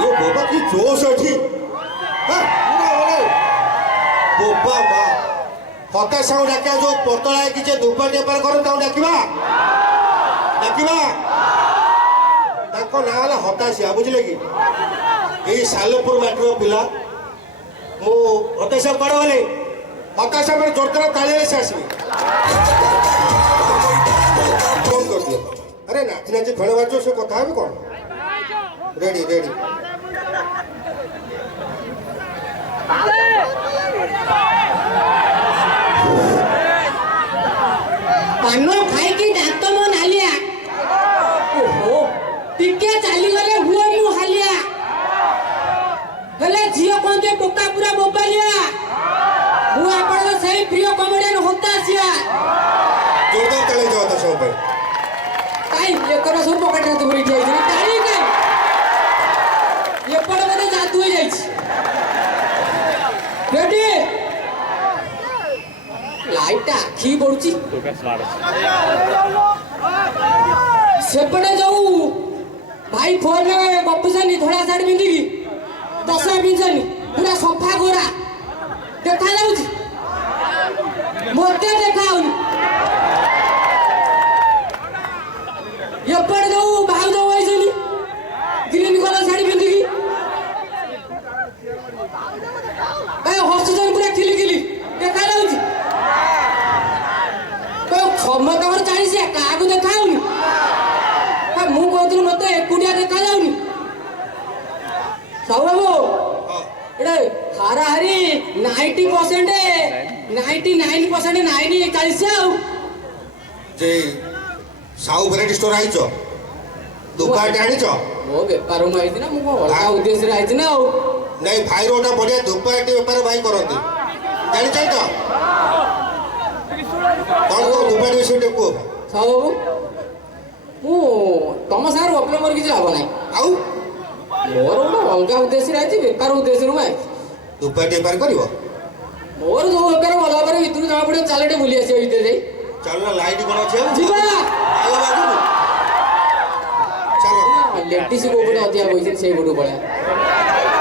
ये बोबा की जोश है ठीक बोबा माँ हताश डाकिया जो पतला है कि धूप टेपर कर डाकिबा डाकिबा ना है हताशिया बुझे कि यही सालेपुर माटर पिला मु हताश कड़ गले हताश मेरे जोरदार ताली से आसबे फोन कर दियो अरे नाची नाची फेण बाजो से कथा है कौन रेडी रेडी पानो खाई की दांत मो नालिया ओहो टिके चाली गले हुए मु हालिया गले झियो कोंते टोका पूरा मोबाइलिया मु आपण सही प्रिय कॉमेडियन होता सिया जोरदार ताली जाओ तो सब भाई काई ये करो सब पकड़ रे तुमरी जाई छी ताली के ये पड़ मते जादू हो जाई छी रेडी लाइट आखी पड़ुची सेपटे जाऊ भाई फोन में गपुसनी धड़ा साड़ी पिंधिकी दशा पिंधनी पूरा सफा गोरा देखा जाऊची मते देखाउनी एपटे जाऊ भाऊ जाऊ आइसनी ग्रीन कलर साड़ी पिंधिकी भाई हसुचन पूरा खिली खिली देखा जाऊची क्षमता और चालीस क्या देखाऊनी मु कहती मत एकुटिया देखा जाऊनी सब बाबू ये हाराहारी 90% 99% 40 जे साउ वैरायटी स्टोर आइछ दुकान आनिछ मो बेपार मु आइछि ना मु अलगा उद्देश्य रे आइछि ना नहीं भाई रोटा बढ़िया दुपाटी बेपार भाई करती जानी तो कौन कौन दुपाटी विषय टेको सब बाबू मु तुम सार गपले मोर किसी लाभ ना आउ मोर गोटे अलगा उद्देश्य आइछि बेपार उद्देश्य रू आइछि दुपाटी बेपार करिवो मोर जो बेपार भल भाव भितर जमा पड़े चलटे बुली आसी भितर जाई चल ना लाइट कोन अछि जीवा आयो बाजू चलो लेडीज को गोटे अधिया होइछन से गोटे पळा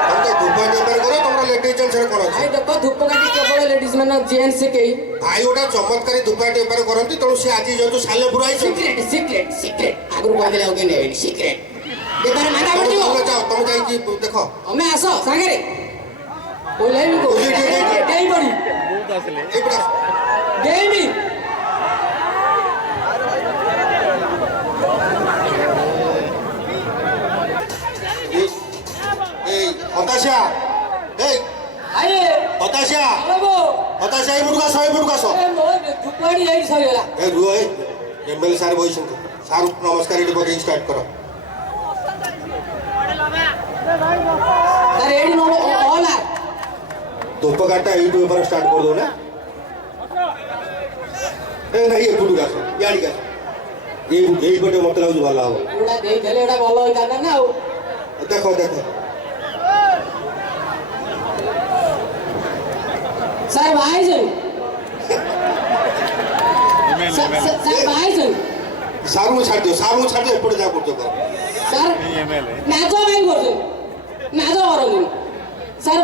हम तो दुपाटी बेपार करो तुमरा लेडीज जेंट्स कोन अछि भाई देखो धूप काटी केवल लेडीज माने जेंट्स से केही भाई ओटा चमत्कारी दुपाटी बेपार करंती तणु से आजी जंतु साले पुरा आइछ सीक्रेट आगुर कह देला ओके नेबे सीक्रेट बेपार माना पड़ तुम जिवो जाओ तुम जाई की देखो हमें आसो संगे रे बोले भी को डेई पड़ी ए बड़ा डेई भी ए हताशा ए आए हताशा बाबू हताशा ए मुर्गा सो ए मोर धुपड़ी यही सरीला ए रुओ ए एमएलए सार बइसन सार नमस्कार इटे पके स्टार्ट करो सर एडी नो ऑल आर धूप काटा यूट्यूब पर स्टार्ट कर दो ना ए नहीं ये फुटू गासो याडी गासो ये बटे मत लागु भला हो उडा देई देले एडा भलो होई ताना ना देखो देखो सर भाई जन सर भाई जन सारू छाड़ दियो एपटे जा करतो कर सर नाचो भाई करतो नाचो करतो सर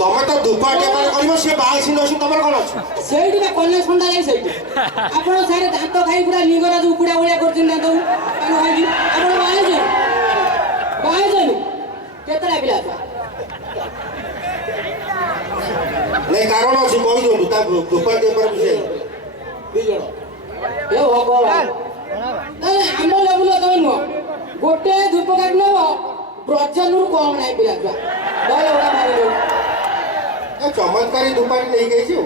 तमे तो धूपा टेपर करिवो से बाइसी नसी तमर कोन अछि सेठी ना कन्या ठंडा जाई सेठी आपण सारे दांत खाई पूरा लिंगरा जो उकुड़ा उड़िया करथिन दांत कानो भाई आपण भाई जन केतरा बिला नहीं कारण अछि कहि दो ता धूपा टेपर विषय ए भगवान नहीं आम लेवल तमे नो गोटे धूप काट नबो ब्रजनु कम नाही बिला दय ओडा मारि लो ए चमत्कारी धूपाटी नहीं गई छु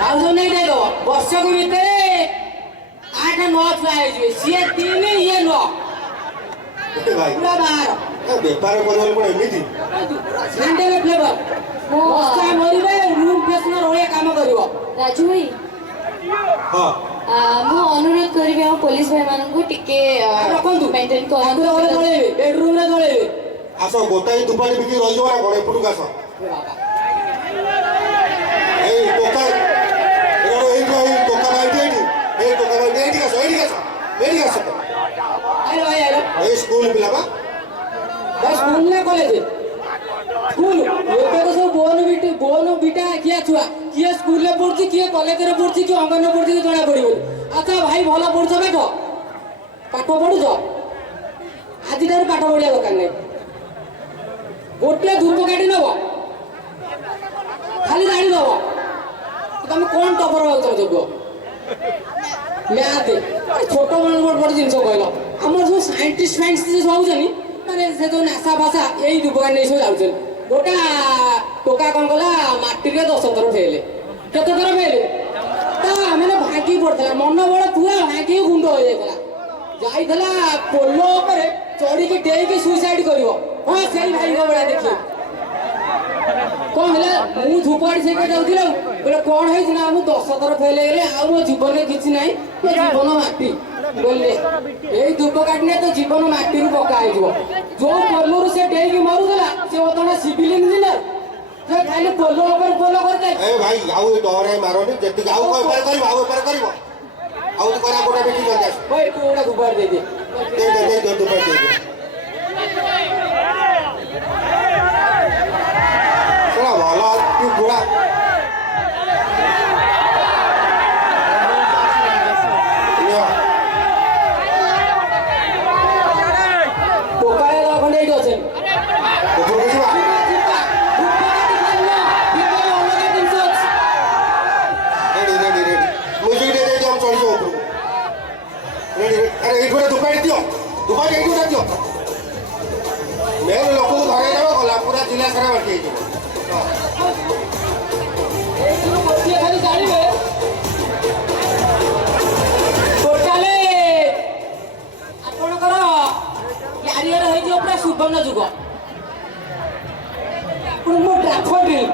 राउज नहीं दे दो वर्ष को भीतर 8-9 छुआ है सी 3 ये 9 भाई पूरा बाहर ए व्यापार करले कोन एमिति सेंडल फ्लेवर मस्ता मरिबे रूम फ्रेशनर होया काम करिवो राजू भाई हां मु अनुरोध करिबे हम पुलिस भाई मानन को टिके रखंतु मेंटेन आगु करन रे जळेबे बेडरूम रे जळेबे आसो गोटाई धूपाटी बिकी रहि जवा कोन एपटु गासो ए टोका ए टोका बाइटी ए टोका बाइटी गासो गासो आइलो भाई आइलो ଏ ସ୍କୁଲ ପିଲା ବା भाई स्कूल ना कॉलेज स्कूल ଏବେ ତ ସବୁ ବୋନ ବିଟା କିଏ ଛୁଆ କିଏ ସ୍କୁଲରେ ପଢୁଛି କିଏ କଲେଜରେ ପଢୁଛି କିଏ ଅଙ୍ଗନରେ ପଢୁଛି କି ଜଣା ପଡିବ ଆଚ୍ଛା ଭାଇ ଭଲ ପଢୁଛ ପାଠ ପଢୁଛ ଆଜିଠାରୁ ପାଠ ପଢିବା ଦରକାର ନାହିଁ ଗୋଟିଏ ଧୂପକାଠି ନବ ଖାଲି ଜାଣି ଦବ ତମେ କଣ ଟପର ହଉଛ ଯୋଗ ମ୍ୟାଥ ଛୋଟ ବଡ ଜିନିଷ କହିଲ ଆମର ସବୁ ସାଇଣ୍ଟିଷ୍ଟ ସବୁ ହଉଛନ୍ତି ମାନେ ସେ ଯୋଉ ନାସା ଭାଷା ଏଇ ଧୂପକାଠି ନେଇ ସବୁ ଯାଉଛନ୍ତି ଗୋଟା ଟୋକା କଣ କଲା ମାଟିରେ 10 ଥର ଫେଲେ କେତେ ଥର ଫେଲେ ତା ମାନେ ଭାଙ୍ଗି ପଡିଥିଲା ମନ ବଳ ପୁରା ଭାଙ୍ଗି ଗୁଣ୍ଡ ହେଇଯାଇଥିଲା ଯାଇଥିଲା ପୋଲ ଉପରେ ଚଢିକି ଡେଇକି ସୁଇସାଇଡ କରିବ ହଁ ସେଇ ଭାଇଙ୍କ ଭଳିଆ ଦେଖିବ କଣ ହେଲା ମୁଁ ଧୂପକାଠି ସେଇଟା ଯାଉଥିଲା ବୋଲେ କଣ ହେଇଛି ନା ମୁଁ 10 ଥର ଫେଲ ହେଇଗଲେ ଆଉ ମୋ ଜୀବନରେ କିଛି ନାହିଁ ମୋ ଜୀବନ ମାଟି ବୋଲେ ଏଇ ଧୂପକାଠି ତ ଜୀବନ ମାଟିରୁ ପକା ହେଇଯିବ ଯୋଉ ପୋଲରୁ ସେ ଡେଇକି ମରୁଥିଲା ସେ ବର୍ତ୍ତମାନ ସିଭିଲ ଇଞ୍ଜିନିୟର ସେ ଖାଲି ପୋଲ ଉପରେ ପୋଲ କରିଥାଏ ଏ ଭାଇ ଆଉ ଡରେ ମାରନି ଯେତିକି ଆଉ ବେପାର କରିବ ଆଉ ବେପାର କରିବ ଆଉ ତ କରା କୋଟା ବେଟି ଜଲ୍ଦି ଆସ ଭାଇ ତୁ ଗୋଟେ ଧୂପକାଠି ଦେଇଦେ ଦେ ଦୁବାଇ ଦେ ଶୁଣ ଭଲ ତୁ ବୁଢା ଟୋକାରେ ଖଣ୍ଡେ ଏଇଠି ଅଛନ୍ତି ଉପରକୁ ଯିବା ରେଡି ମ୍ୟୁଜିକ ଦେ ଦେଇ हम चढ़ी जाओ ऊपर रेडी अरे एई गोटे दुपाई दियो दुपाई एई गोटे दियो मेन लोक को धरे देबो गला पूरा जिला सारा बाटी हे खाली जानिबे टोटाले आपणकर क्यारियर हे जो पूरा सुवर्ण जुग आपण मो ड्राफोडिल